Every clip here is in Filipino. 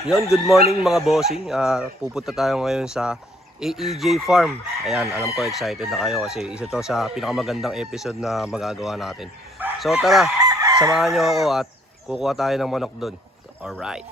Yon, good morning mga bossing. Pupunta tayo ngayon sa AEJ Farm. Ayan, alam ko excited na kayo kasi isa to sa pinakamagandang episode na magagawa natin. So tara, samahan nyo ako at kukuha tayo ng manok doon. Alright.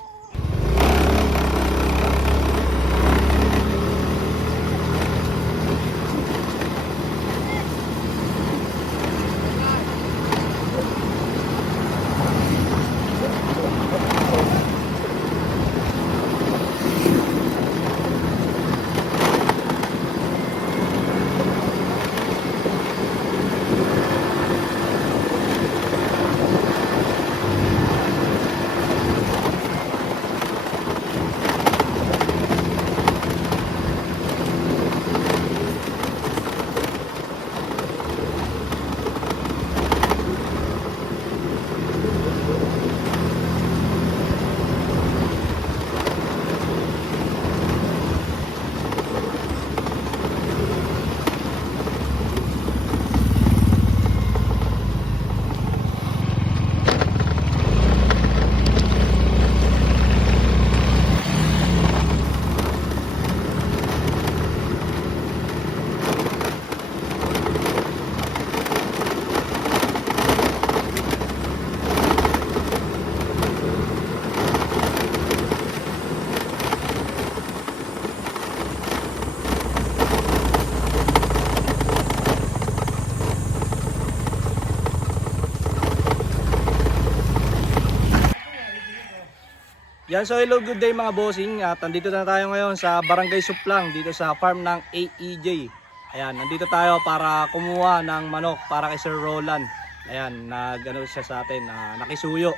Yan, so hello, good day mga bossing. At nandito na tayo ngayon sa Barangay Suplang, dito sa farm ng AEJ. Ayan, nandito tayo para kumuha ng manok para kay Sir Roland. Ayan, nag-ano siya sa atin, nakisuyo.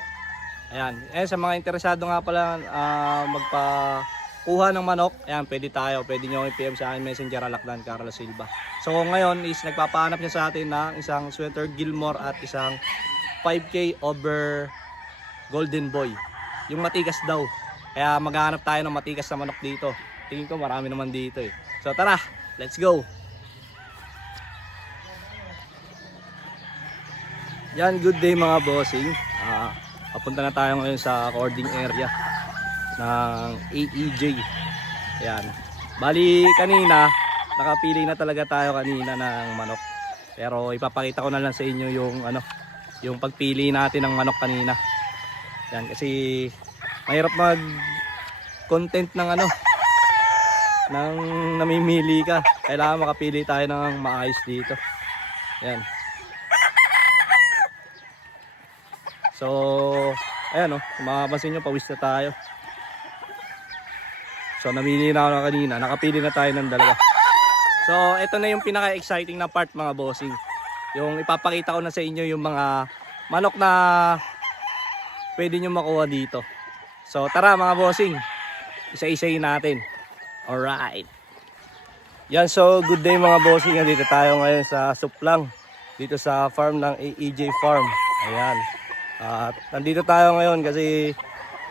Ayan, sa mga interesado nga pala magpakuha ng manok, ayan, pwede nyo i-PM sa akin Messenger, Alakdan Carlos Silva. So ngayon is nagpapahanap niya sa atin ng isang Sweater Gilmore at isang 5K over Golden Boy. Yung matikas daw. Kaya maghahanap tayo ng matikas na manok dito. Tingin ko marami naman dito eh. So tara, let's go. Yan, good day mga bossing. Papunta na tayo ngayon sa according area ng AEJ. Ayan. Bali kanina, nakapili na talaga tayo kanina ng manok. Pero ipapakita ko na lang sa inyo yung pagpili natin ng manok kanina. Yan, kasi mahirap mag content ng ng namimili ka. Kailangan makapili tayo ng maayos dito. Yan. So, ayan mapapansin nyo, pawis na tayo. So, namili na ako kanina. Nakapili na tayo ng dalawa. So, ito na yung pinaka-exciting na part mga bossing. Yung ipapakita ko na sa inyo yung mga manok na pwede nyo makuha dito. So tara mga bossing, isa-isayin natin. Alright. Yan, so good day mga bossing. Dito tayo ngayon sa Suplang, dito sa farm ng AEJ Farm. Ayan. At nandito tayo ngayon kasi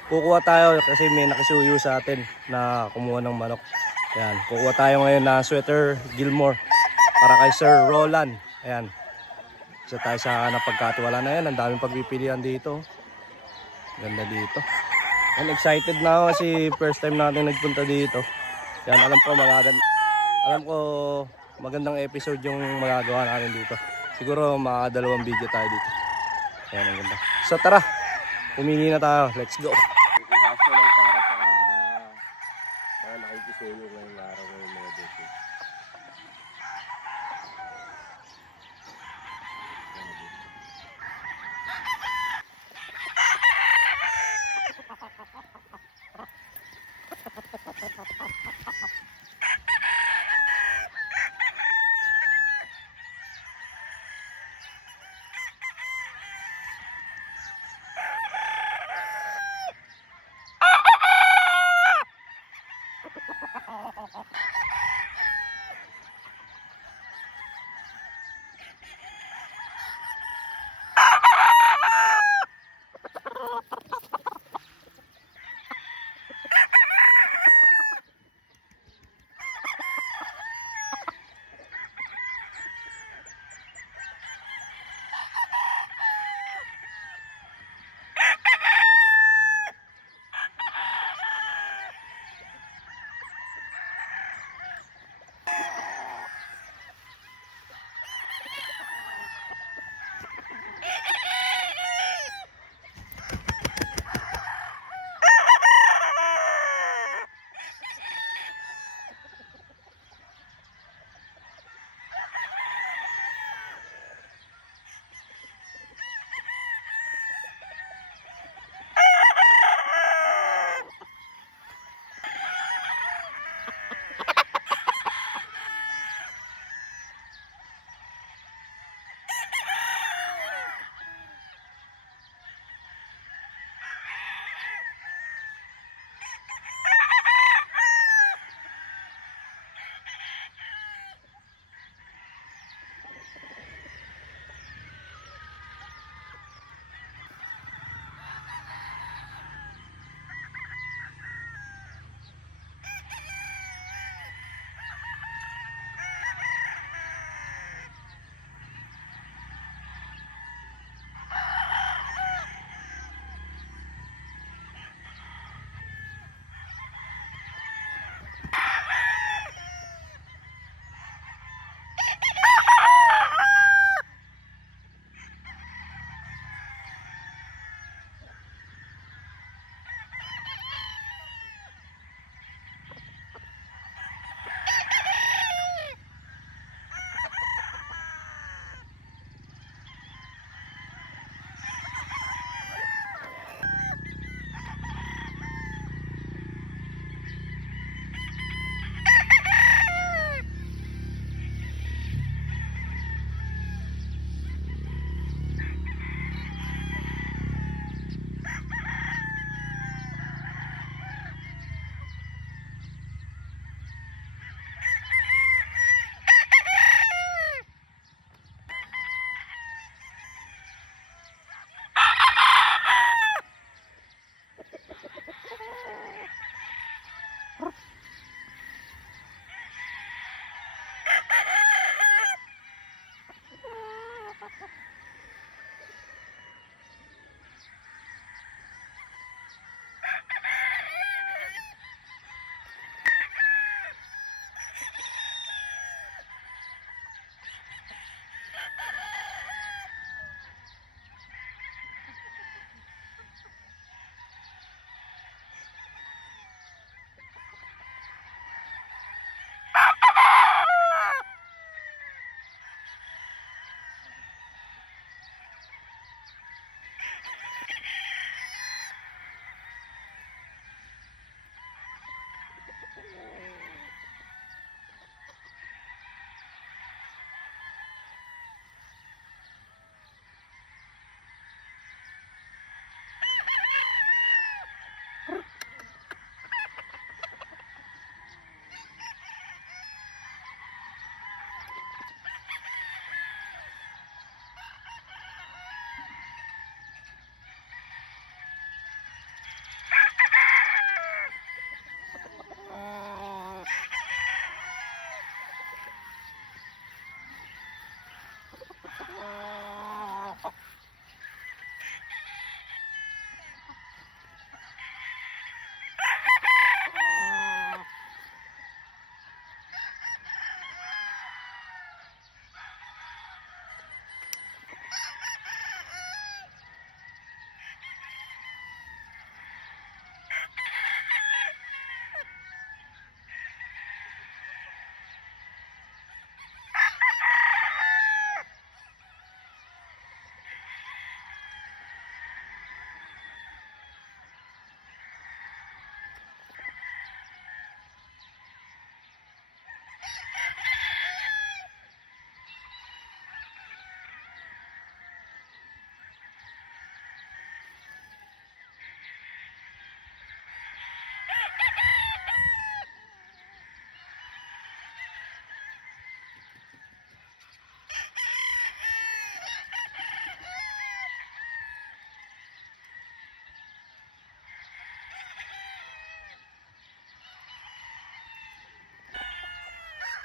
kukuha tayo kasi may nakisuyo sa atin na kumuha ng manok. Ayan, kukuha tayo ngayon na Sweater Gilmore para kay Sir Roland. Ayan. Isa tayo sa napagkatiwala na yan. Ang daming pagpipilian dito. Ganda dito. And excited na ako kasi first time natin nagpunta dito. Yan, alam ko magandang episode yung magagawa natin dito. Siguro mga 2 video tayo dito. Yan, ang ganda. So tara, pumili na tayo. Let's go. Haso lang para sa mga nakikisuyo ngayong araw ng mga bossing.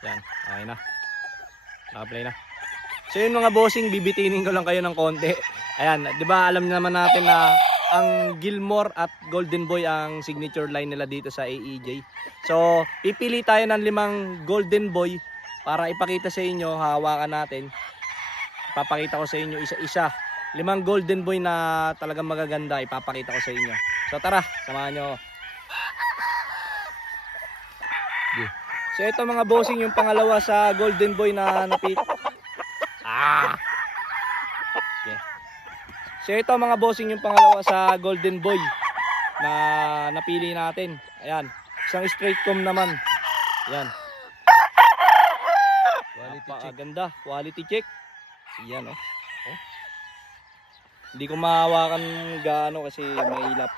Yan, okay na. Naka-play na. So yun mga bossing, bibitinin ko lang kayo ng konti. Ayan, 'di ba alam naman natin na ang Gilmore at Golden Boy ang signature line nila dito sa AEJ. So, pipili tayo ng 5 Golden Boy para ipakita sa inyo, hahawakan natin. Ipapakita ko sa inyo isa-isa. 5 Golden Boy na talagang magaganda, ipapakita ko sa inyo. So tara, samahan nyo. Okay. So ito mga bossing, yung pangalawa sa Golden Boy na napit. Okay. So ito mga bossing, yung pangalawa sa Golden Boy na napili natin. Ayan, isang straight comb naman. Ayan. Napakaganda, quality check. Ayan oh. Oh. Hindi ko mahawakan gaano kasi mahilap.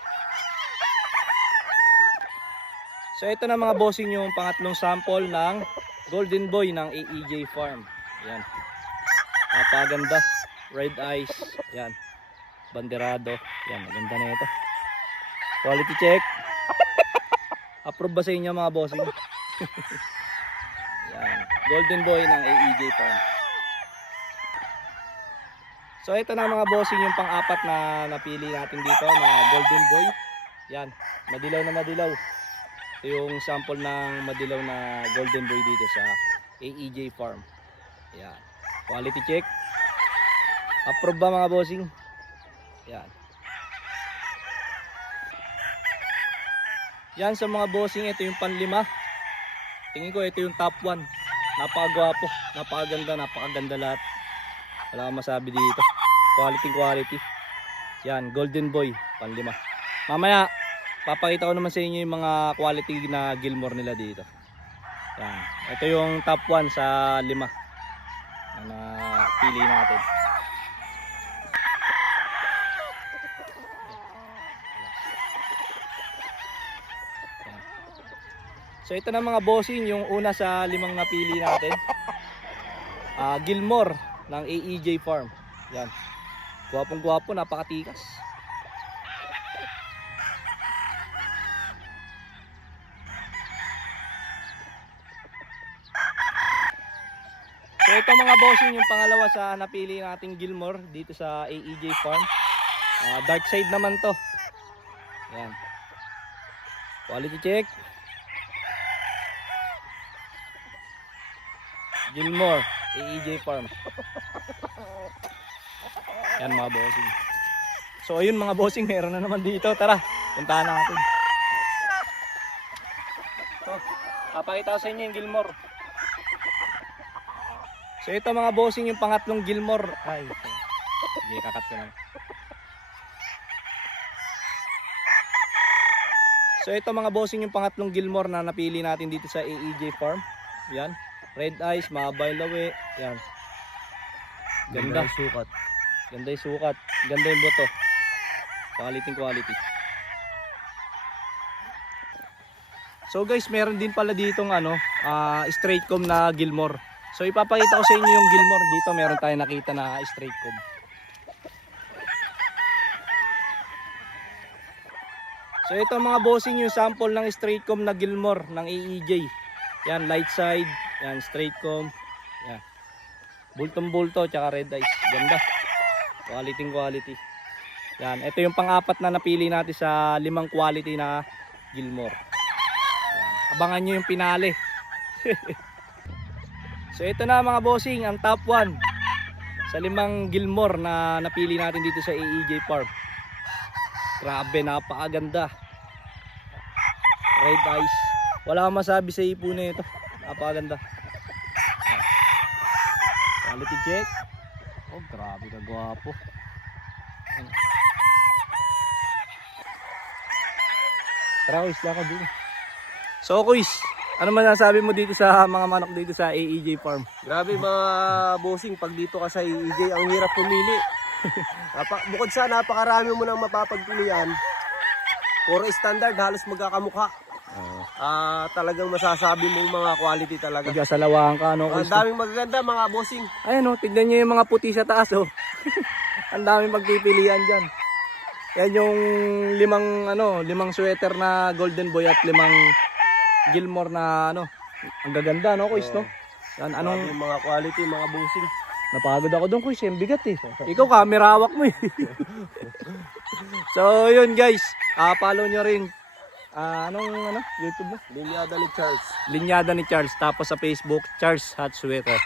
So ito na mga bossing yung pangatlong sample ng Golden Boy ng AEJ Farm. Ayan. Napakaganda. Red eyes. Ayan. Banderado. Ayan. Maganda na ito. Quality check. Approve ba sa inyo mga bossing? Ayan. Golden Boy ng AEJ Farm. So ito na mga bossing yung pang-apat na napili natin dito na Golden Boy. Yan, madilaw na madilaw. Ito yung sample ng madilaw na Golden Boy dito sa AEJ Farm. Yan, quality check. Approve ba mga bossing? Yan. Yan sa mga bossing, ito yung panlima. Tingin ko ito yung top 1. Napakagwapo, napakaganda, napakaganda lahat. Wala akong masabi dito. Quality. Yan, Golden Boy, panlima. Mamaya, papakita ko naman sa inyo yung mga quality na Gilmore nila dito. Yan. Ito yung top 1 sa 5 na pili natin. Yan. So ito na mga bossing, yung una sa 5 napili natin. Gilmore ng AEJ Farm. Yan. Gwapong gwapo, napakatikas. So ito mga bossing yung pangalawa sa napili nating Gilmore dito sa AEJ Farm. Dark side naman to. Yan. Quality check. Gilmore, AEJ Farm. Yan mga bossing. So ayun mga bossing, meron na naman dito. Tara, puntahan natin. So, papakita ko sa inyo yung Gilmore. So ito mga bossing yung pangatlong Gilmore. Ay, sige, kakat ko lang. So ito mga bossing yung pangatlong Gilmore na napili natin dito sa AEJ Farm. Yan, red eyes, mahabay lawi. Yan. Ganda yung sukat. Ganda yung sukat. Ganda yung buto. Quality. So guys, meron din pala ditong straight comb na Gilmore. So ipapakita ko sa inyo yung Gilmore dito. Meron tayong nakita na straight comb. So ito mga bossing yung sample ng straight comb na Gilmore ng AEJ. Yan, light side. Yan, straight comb. Yan. Bultong-bulto tsaka red eyes. Ganda. Quality. Yan, ito yung pang-apat na napili natin sa 5 quality na Gilmore. Yan. Abangan nyo yung pinali. So ito na mga bossing, ang top 1 sa 5 Gilmore na napili natin dito sa AEJ Farm. Grabe, napakaganda. Red eyes. Wala akong masabi sa ipo na ito. Napakaganda. Quality check. Oh, grabe ka gwapo. Tara, kuys, laka dito. So, kuys, ano man nasabi mo dito sa mga manok dito sa AEJ Farm? Grabe mga bossing, pag dito ka sa AEJ, ang hirap pumili. Bukod sa napakarami mo nang mapapagpilian, puro standard, halos magkakamukha. Talagang masasabi mong mga quality talaga. Nagkasalawahan ka, ano? Ang daming magaganda mga bossing. Ayan o, tignan nyo yung mga puti sa taas o. Ang daming magpipilian dyan. Yan yung 5 sweater na Golden Boy at 5 Gilmore na ang gaganda, no, kuys, no? Yan, Grabe anong yung mga quality, mga bossing. napagod ako doon, Kuya, yung bigat eh. Ikaw camera hawak mo eh. So, yun guys, follow nyo rin. YouTube mo? Linyada ni Charles. Linyada ni Charles. Tapos sa Facebook, Charles Hot Sweater.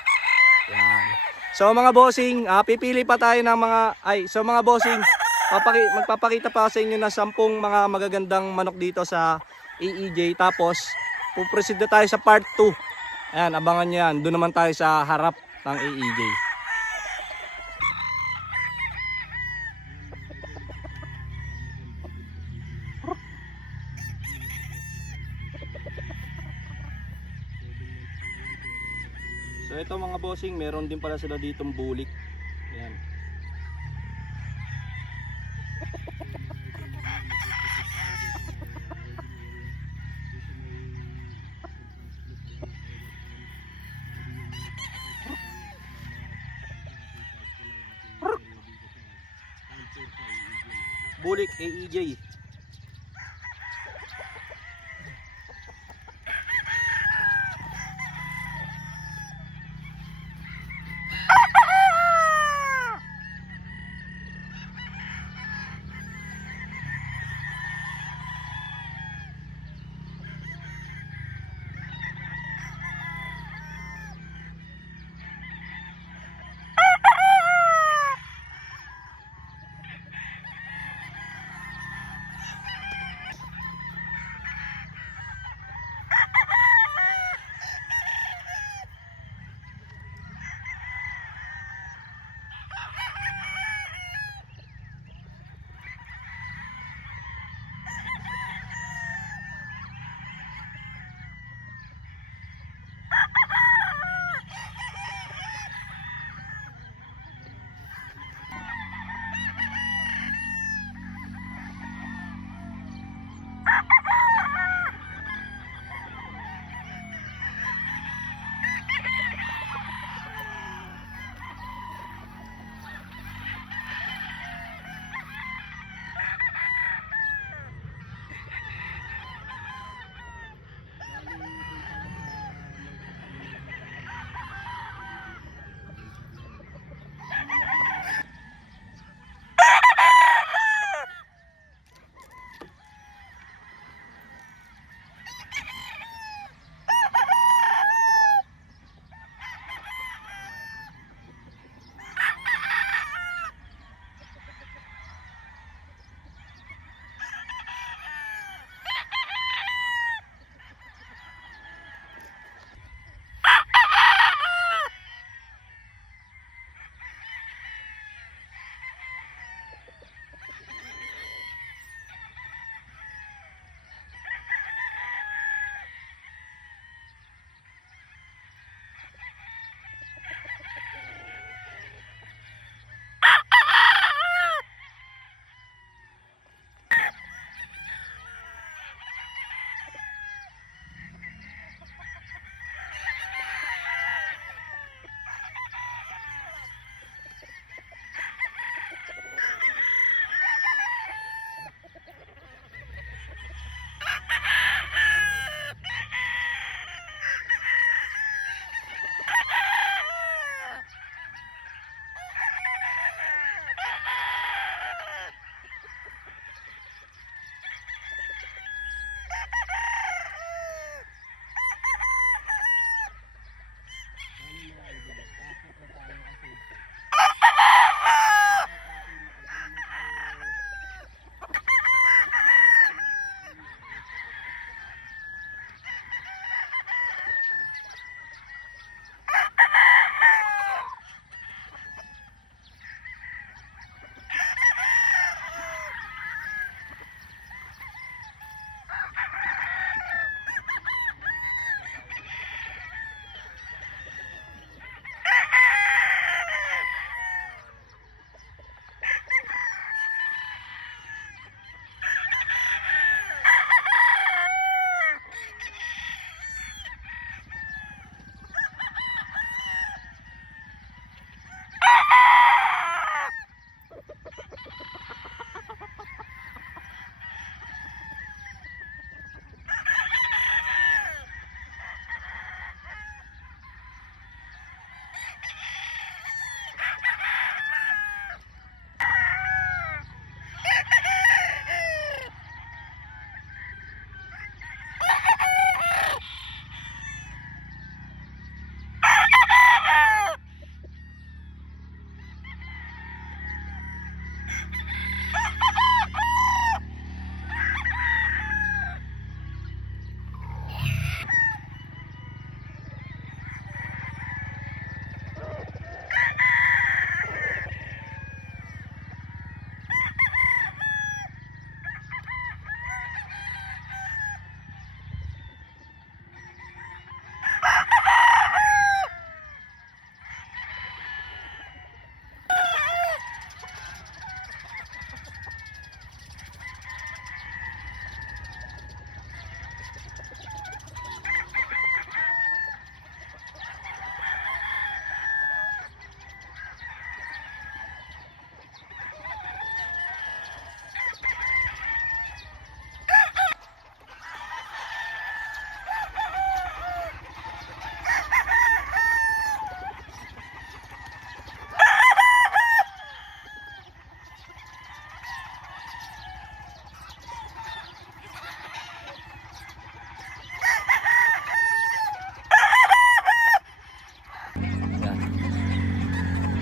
Yan. So mga bossing, pipili pa tayo ng mga bossing, magpapakita pa sa inyo na 10 mga magagandang manok dito sa AEJ. Tapos, puproceed na tayo sa part 2. Ayan, abangan nyo yan. Doon naman tayo sa harap ng AEJ. So ito mga bossing, meron din pala sila ditong bulik. Ayan. Bulik AEJ.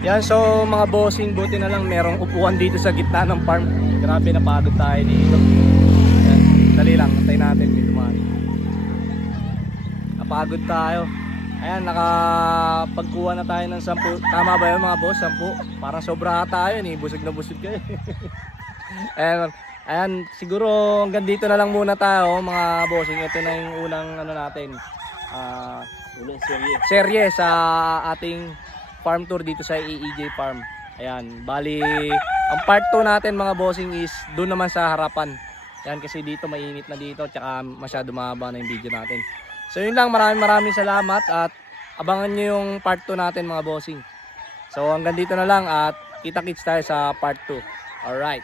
Yan, so mga bossing, buti na lang merong upuan dito sa gitna ng farm. Grabe, napagod tayo dito. Yan, dali lang, antayin natin, may dumani. Napagod tayo. Ayan, nakapagkuha na tayo ng 10. Tama ba yun mga boss? 10? Parang sobra tayo eh, busog na busog kayo. Ayan, siguro hanggang dito na lang muna tayo mga bossing. Ito na yung unang ano natin, Unang serye. serye sa ating farm tour dito sa EEJ Farm. Ayan, bali ang part 2 natin mga bossing is doon naman sa harapan. Ayan, kasi dito mainit na dito, tsaka masyado mahaba na yung video natin. So yun lang, maraming salamat at abangan nyo yung part 2 natin mga bossing. So hanggang dito na lang at kita-kits tayo sa part 2. Alright.